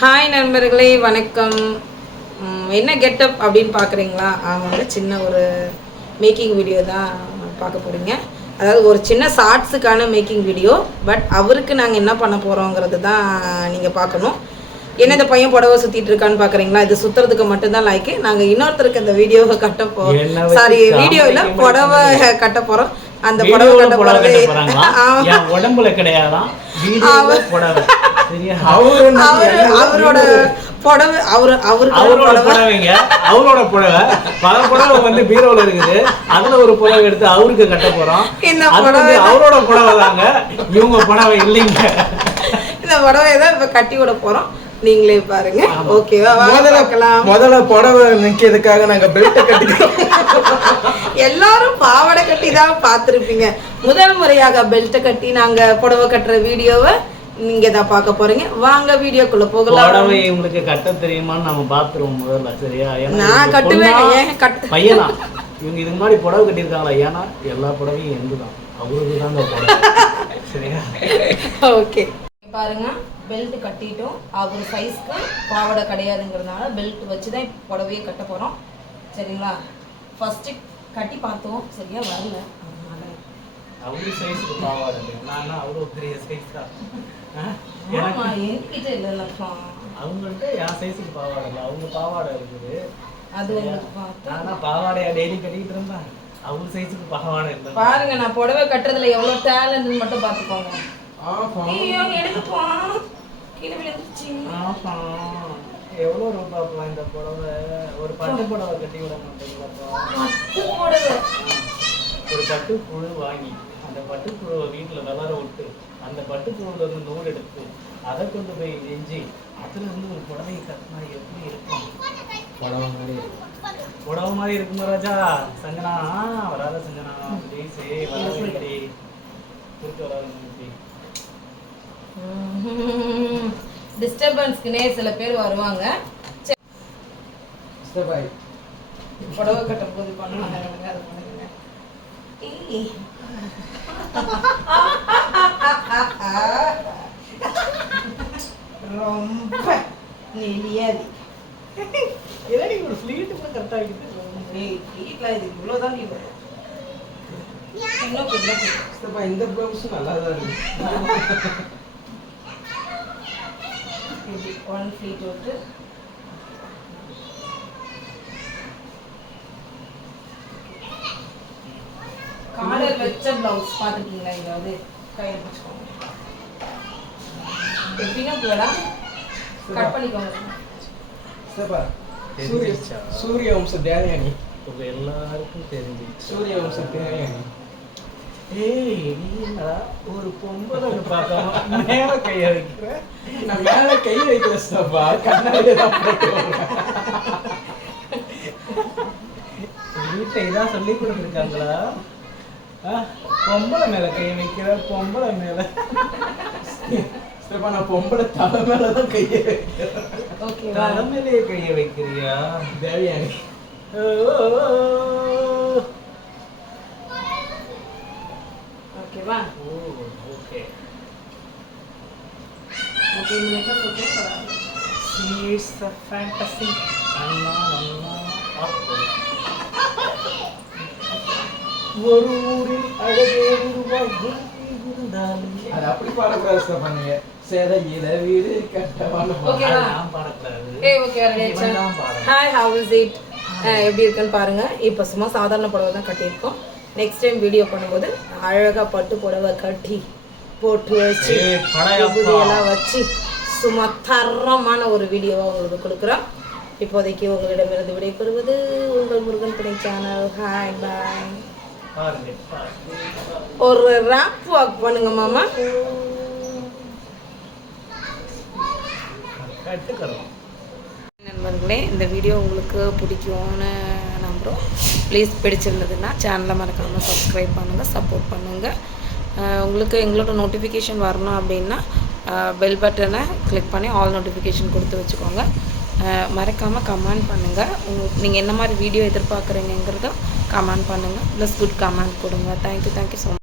Hi நண்பர்களே வணக்கம். என்ன கெட்டப் அப்படின்னு பார்க்குறீங்களா? ஆமாங்க சின்ன ஒரு மேக்கிங் வீடியோ தான் பார்க்க போகிறீங்க அதாவது ஒரு சின்ன ஷார்ட்ஸுக்கான மேக்கிங் வீடியோ பட் அவருக்கு நாங்கள் என்ன பண்ண போகிறோங்கிறது தான் நீங்கள் பார்க்கணும். என்ன இந்த பையன் புடவை சுற்றிட்டு இருக்கான்னு பார்க்குறீங்களா? இது சுற்றுறதுக்கு மட்டும்தான் லாய்க்கு நாங்கள் இன்னொருத்தருக்கு இந்த வீடியோவை கட்ட போகிறோம் சாரி வீடியோவில் புடவை கட்ட போகிறோம் அந்த புடவை கட்ட போகிறது உடம்புல சரியா அவரு அவரோட புடவை அவரு அவருக்கு அவரோட புடவைங்க. அவரோட புடவை. பல புடவை வந்து பீரோல இருக்குது. அதுல ஒரு புடவை எடுத்து அவருக்கு கட்ட போறோம். இந்த புடவை அவரோட புடவை தாங்க இவங்க புடவை இல்லைங்க. இந்த புடவை தான் இப்ப கட்டி விட போறோம். நீங்களே பாருங்க. ஓகேவா முதல்ல பார்க்கலாம். முதல்ல புடவை நிக்கிறதுக்காக நாங்க பெல்ட்டை கட்டிக்கிறோம். எல்லாரும் பாவாடை கட்டி தான் பார்த்துருப்பீங்க. முதல் முறையாக பெல்ட்டை கட்டி நாங்க புடவை கட்டுற வீடியோவை நீங்க தான் பார்க்க போறீங்க. வாங்க வீடியோக்குள்ள போகலாம். புடவை உங்களுக்கு கட்ட தெரியுமான்னு நம்ம பாத்துருவோம் முதல்ல சரியா? நான் கட்டுவேன் ஏன் கட்டு? பையனா? இவங்க இதுக்கு முன்னாடி புடவை கட்டியிருக்காங்களா? ஏன்னா எல்லா புடவையும் எந்து தான் அவருக்கு தான் புடவை. சரியா? ஓகே. பாருங்க பெல்ட் கட்டிட்டோம். அவர் சைஸ்க்கு பாவாடை கிடையாதுங்கிறதுனால பெல்ட் வச்சு தான் புடவையே கட்ட போகிறோம் சரிங்களா? ஃபஸ்ட்டு கட்டி பார்த்தோம். சரியா வரல. அவரு சைஸுக்கு பாவாடை இல்லை. நான் அவ்வளோ பெரிய சைஸ் தான்? எனக்கு என்கிட்ட இல்லைல்லப்பா அவங்கள்ட்ட என் சைஸுக்கு பாவாடை இல்லை அவங்க பாவாடை இருக்குது. அது நானா பாவாடையா டெய்லி கட்டிட்டு இருந்தேன். அவங்க சைஸுக்கு பாவாடை இல்லை. பாருங்க நான் புடவை கட்டுறதுல எவ்வளோ டேலண்ட்னு மட்டும் பார்த்துக்கோங்க. எடுத்துப்பா கீழே விழுந்துருச்சு. எவ்வளோ ரூபாய்ப்பா இந்த புடவை? ஒரு பட்டு புடவை கட்டி விட புடவை. ஒரு பட்டு புழு வாங்கி. அந்த பட்டு புழுவை வீட்டில் வளர விட்டு அந்த பட்டு புழுல இருந்து நூல் எடுத்து அதை கொண்டு போய் நெஞ்சு அதுல இருந்து ஒரு புடவை கட்டினா எப்படி இருக்கும் புடவை மாதிரி இருக்கு. புடவை மாதிரி இருக்குமா ராஜா சஞ்சனா வராத சஞ்சனா ப்ளீஸ் வராது திருப்பி வராது டிஸ்டர்பன்ஸ்க்குனே சில பேர் வருவாங்க. புடவை கட்டும் போது பண்ணுவாங்க அது பண்ணுங்க. ரொம்ப நெளியாதி என்னடி ஒரு ஃப்ளீட்டு கூட கரெக்டாக இருக்குது ஏய், வீட்ல இது இவ்வளோதான் நீ வரும். இந்த blouse நல்லா தான் இருக்கு. ஒன் ஃபீட் விட்டு காலர் வச்ச பிளவுஸ் பார்த்துருக்கீங்களா எங்காவது கையில் பிடிச்சிக்கோங்க. எப்படின்னா போடா கட் பண்ணிக்கோங்க. சூரிய? சூரிய வம்ச தேவயானி. உங்க எல்லாருக்கும் தெரிஞ்சிச்சு. சூரிய வம்ச தேவயானி. ஏய் ஒரு பொம்பளை பார்க்காம மேல கைய வைக்கிற? நான் மேல கை வைக்கல ஸ்டப்பா தான் வரேன். வீட்டை இதான் சொல்லி கொடுத்துருக்காங்களா? பொம்பளை மேல கை வைக்கிற பொம்பளை மேல ஸ்டெப்பா நான் பொம்பளை தலை மேல தான் கையை வைக்கிறேன் ஓகே தலைமையிலேயே கைய வைக்கிறியா தேவயானி ஓ, ஓகேவா ஓ, ஓகே ஓகே இந்த necklace okay She is a fantasy. அண்ணா, அண்ணா, அப்போ. ஒரு ஊரில் அழகே அது அப்படி பாடக்கூடாது சேதையில வீடு கட்டவான பாடணும். ஹாய் ஹவ் இஸ் இட் எப்படி இருக்குன்னு பாருங்க. இப்போ சும்மா சாதாரண புடவை தான் கட்டியிருக்கோம். நெக்ஸ்ட் டைம் வீடியோ பண்ணும்போது அழகா பட்டு புடவை கட்டி போட்டு வச்சு. விபூதியெல்லாம் வச்சு சும்மா தரமான ஒரு வீடியோவை உங்களுக்கு கொடுக்குறோம். இப்போதைக்கு உங்களிடமிருந்து விடைபெறுவது உங்கள் முருகன் துணை சேனல் ஹாய் பாய். ஒரு ரேப் வாக் பண்ணுங்க மாமா. நண்பர்களே இந்த வீடியோ உங்களுக்கு பிடிக்கும்னு நம்புகிறோம் ப்ளீஸ் பிடிச்சிருந்ததுன்னா சேனலை மறக்காமல் சப்ஸ்கிரைப் பண்ணுங்கள் சப்போர்ட் பண்ணுங்கள் உங்களுக்கு எங்களோட நோட்டிஃபிகேஷன் வரணும் அப்படின்னா பெல் பட்டனை கிளிக் பண்ணி ஆல் நோட்டிஃபிகேஷன் கொடுத்து வச்சுக்கோங்க. மறக்காமல் கமெண்ட் பண்ணுங்கள் உங்களுக்கு நீங்கள் என்ன மாதிரி வீடியோ எதிர்பார்க்குறீங்கிறதும் கமெண்ட் பண்ணுங்கள் ப்ளஸ் குட் கமெண்ட் கொடுங்க. Thank you thank you so much